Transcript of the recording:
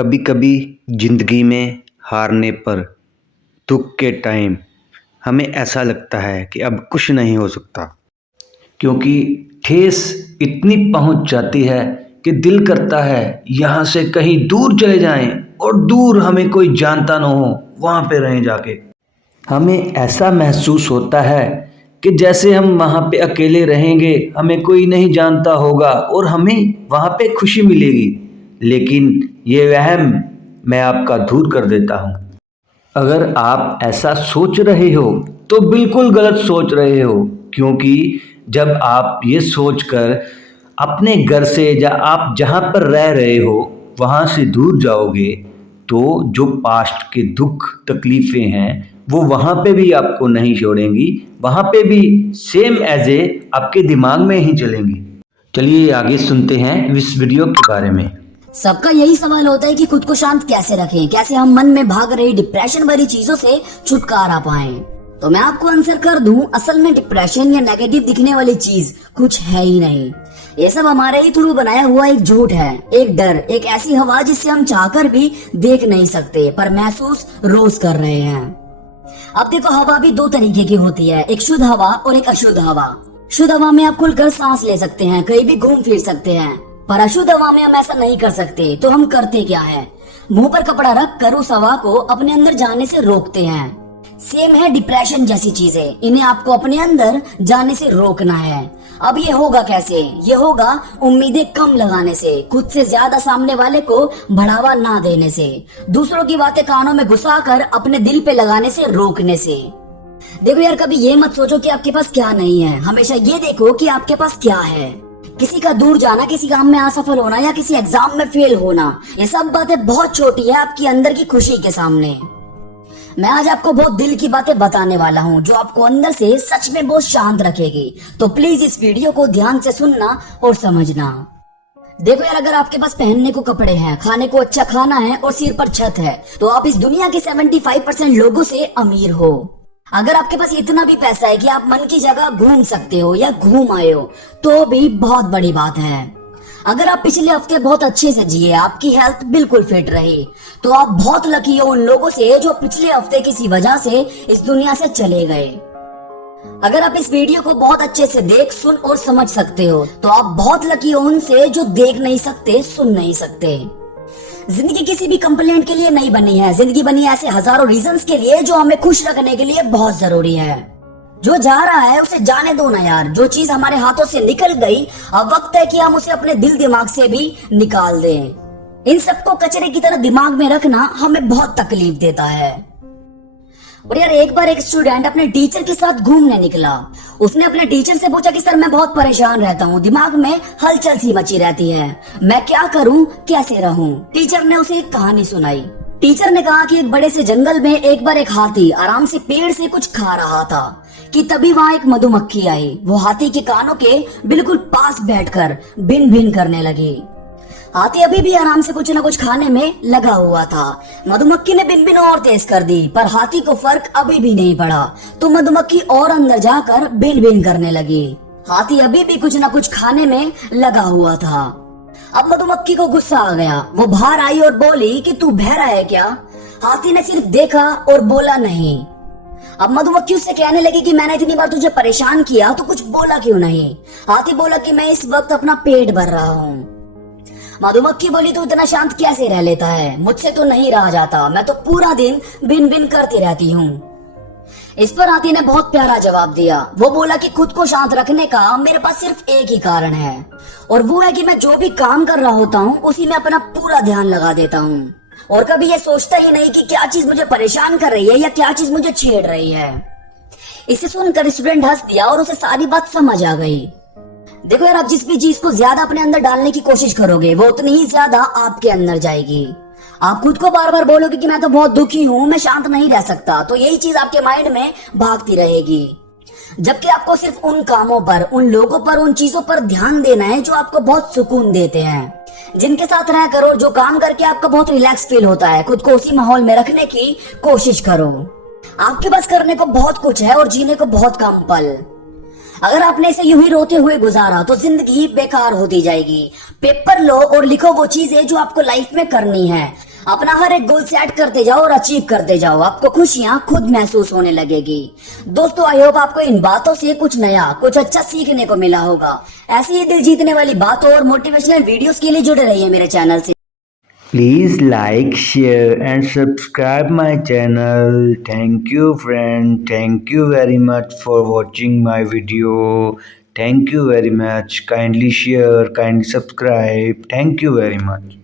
कभी कभी ज़िंदगी में हारने पर दुख के टाइम हमें ऐसा लगता है कि अब कुछ नहीं हो सकता, क्योंकि ठेस इतनी पहुंच जाती है कि दिल करता है यहाँ से कहीं दूर चले जाएं और दूर हमें कोई जानता ना हो, वहाँ पे रहें जाके। हमें ऐसा महसूस होता है कि जैसे हम वहाँ पे अकेले रहेंगे, हमें कोई नहीं जानता होगा और हमें वहाँ पे खुशी मिलेगी। लेकिन ये वहम मैं आपका दूर कर देता हूँ। अगर आप ऐसा सोच रहे हो तो बिल्कुल गलत सोच रहे हो, क्योंकि जब आप ये सोचकर अपने घर से या आप जहाँ पर रह रहे हो वहाँ से दूर जाओगे तो जो पास्ट के दुख तकलीफ़ें हैं वो वहाँ पे भी आपको नहीं छोड़ेंगी, वहाँ पे भी सेम एज ए आपके दिमाग में ही चलेंगी। चलिए आगे सुनते हैं इस वीडियो के बारे में। सबका यही सवाल होता है कि खुद को शांत कैसे रखें, कैसे हम मन में भाग रही डिप्रेशन भरी चीजों से छुटकारा पाएं। तो मैं आपको आंसर कर दूं, असल में डिप्रेशन या नेगेटिव दिखने वाली चीज कुछ है ही नहीं। ये सब हमारे ही थ्रू बनाया हुआ एक झूठ है, एक डर, एक ऐसी हवा जिसे हम चाहकर भी देख नहीं सकते पर महसूस रोज कर रहे हैं। अब देखो, हवा भी दो तरीके की होती है, एक शुद्ध हवा और एक अशुद्ध हवा। शुद्ध हवा में आप खुलकर सांस ले सकते हैं, कहीं भी घूम फिर सकते हैं, पर अशुद्ध हवा में हम ऐसा नहीं कर सकते। तो हम करते क्या है, मुंह पर कपड़ा रख कर उस हवा को अपने अंदर जाने से रोकते हैं। सेम है डिप्रेशन जैसी चीजें, इन्हें आपको अपने अंदर जाने से रोकना है। अब ये होगा कैसे? ये होगा उम्मीदें कम लगाने से, खुद से ज्यादा सामने वाले को बढ़ावा ना देने से, दूसरों की बातें कानों में घुसाकर अपने दिल पे लगाने से रोकने से। देखो यार, कभी ये मत सोचो कि आपके पास क्या नहीं है, हमेशा ये देखो कि आपके पास क्या है। किसी का दूर जाना, किसी काम में असफल होना या किसी एग्जाम में फेल होना, ये सब बातें बहुत छोटी है आपकी अंदर की खुशी के सामने। मैं आज आपको बहुत दिल की बातें बताने वाला हूँ जो आपको अंदर से सच में बहुत शांत रखेगी। तो प्लीज इस वीडियो को ध्यान से सुनना और समझना। देखो यार, अगर आपके पास पहनने को कपड़े हैं, खाने को अच्छा खाना है और सिर पर छत है, तो आप इस दुनिया के 75% लोगों से अमीर हो। अगर आपके पास इतना भी पैसा है कि आप मन की जगह घूम सकते हो या घूम आए हो, तो भी बहुत बड़ी बात है। अगर आप पिछले हफ्ते बहुत अच्छे से जिए, आपकी हेल्थ बिल्कुल फिट रही, तो आप बहुत लकी हो उन लोगों से जो पिछले हफ्ते किसी वजह से इस दुनिया से चले गए। अगर आप इस वीडियो को बहुत अच्छे से देख, सुन और समझ सकते हो, तो आप बहुत लकी हो उनसे जो देख नहीं सकते, सुन नहीं सकते। जिंदगी किसी भी कंप्लेंट के लिए नहीं बनी है, जिंदगी बनी है ऐसे हजारों रीजंस के लिए जो हमें खुश रखने के लिए बहुत जरूरी है। जो जा रहा है उसे जाने दो ना यार। जो चीज हमारे हाथों से निकल गई, अब वक्त है कि हम उसे अपने दिल दिमाग से भी निकाल दें। इन सबको कचरे की तरह दिमाग में रखना हमें बहुत तकलीफ देता है। और यार, एक बार एक स्टूडेंट अपने टीचर के साथ घूमने निकला। उसने अपने टीचर से पूछा कि सर, मैं बहुत परेशान रहता हूँ, दिमाग में हलचल सी मची रहती है, मैं क्या करूँ, कैसे रहूँ। टीचर ने उसे एक कहानी सुनाई। टीचर ने कहा कि एक बड़े से जंगल में एक बार एक हाथी आराम से पेड़ से कुछ खा रहा था कि तभी वहाँ एक मधुमक्खी आई। वो हाथी के कानों के बिल्कुल पास बैठकर भिन भिन करने लगी। हाथी अभी भी आराम से कुछ न कुछ खाने में लगा हुआ था। मधुमक्खी ने भिन भिन और तेज कर दी, पर हाथी को फर्क अभी भी नहीं पड़ा, तो मधुमक्खी और अंदर जाकर भिन भिन करने लगी। हाथी अभी भी कुछ न कुछ खाने में लगा हुआ था। अब मधुमक्खी को गुस्सा आ गया। वो बाहर आई और बोली कि तू बहरा है क्या? हाथी ने सिर्फ देखा और बोला नहीं। अब मधुमक्खी उससे कहने लगी कि मैंने इतनी बार तुझे परेशान किया तो कुछ बोला क्यों नहीं? हाथी बोला कि मैं इस वक्त अपना पेट भर रहा हूँ। मधुमक्खी बोली, तू इतना शांत कैसे रह लेता है? मुझसे तो नहीं रहा जाता, मैं तो पूरा दिन बिन बिन करती रहती हूँ। इस पर हाथी ने बहुत प्यारा जवाब दिया। वो बोला कि खुद को शांत रखने का मेरे पास सिर्फ एक ही कारण है, और वो है कि मैं जो भी काम कर रहा होता हूँ उसी में अपना पूरा ध्यान लगा देता हूँ, और कभी ये सोचता ही नहीं कि क्या चीज मुझे परेशान कर रही है या क्या चीज मुझे छेड़ रही है। इसे सुनकर स्टूडेंट हंस दिया और उसे सारी बात समझ आ गई। देखो यार, आप जिस भी चीज को ज्यादा अपने अंदर डालने की कोशिश करोगे, वो उतनी ही ज्यादा आपके अंदर जाएगी। आप खुद को बार बार बोलोगे कि मैं तो बहुत दुखी हूँ, मैं शांत नहीं रह सकता, तो यही चीज आपके माइंड में भागती रहेगी। जबकि आपको सिर्फ उन कामों पर, उन लोगों पर, उन चीजों पर ध्यान देना है जो आपको बहुत सुकून देते हैं, जिनके साथ रह करो, जो काम करके आपको बहुत रिलैक्स फील होता है। खुद को उसी माहौल में रखने की कोशिश करो। आपके पास करने को बहुत कुछ है और जीने को बहुत कम पल। अगर आपने इसे यूं ही रोते हुए गुजारा तो जिंदगी बेकार होती जाएगी। पेपर लो और लिखो वो चीजें जो आपको लाइफ में करनी है। अपना हर एक गोल सेट करते जाओ और अचीव करते जाओ, आपको खुशियां खुद महसूस होने लगेगी। दोस्तों, आई होप आपको इन बातों से कुछ नया, कुछ अच्छा सीखने को मिला होगा। ऐसी ही दिल जीतने वाली बातों और मोटिवेशनल वीडियोस के लिए जुड़े रहिए मेरे चैनल से। Please like, share and subscribe my channel. Thank you friend. Thank you very much for watching my video. Thank you very much. Kindly share, kindly subscribe. Thank you very much.